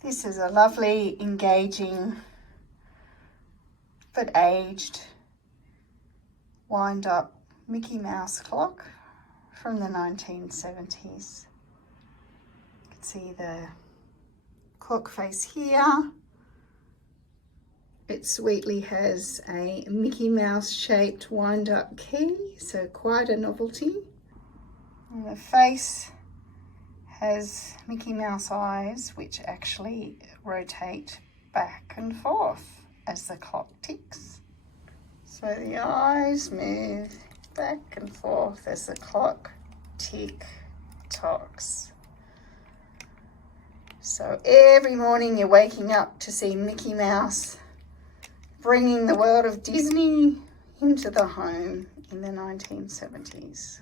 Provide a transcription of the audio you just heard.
This is a lovely, engaging, but aged, wind-up Mickey Mouse clock from the 1970s. You can see the clock face here. It sweetly has a Mickey Mouse shaped wind-up key, so quite a novelty. And the face has Mickey Mouse eyes, which actually rotate back and forth as the clock ticks. So the eyes move back and forth as the clock tick-tocks. So every morning you're waking up to see Mickey Mouse bringing the world of Disney into the home in the 1970s.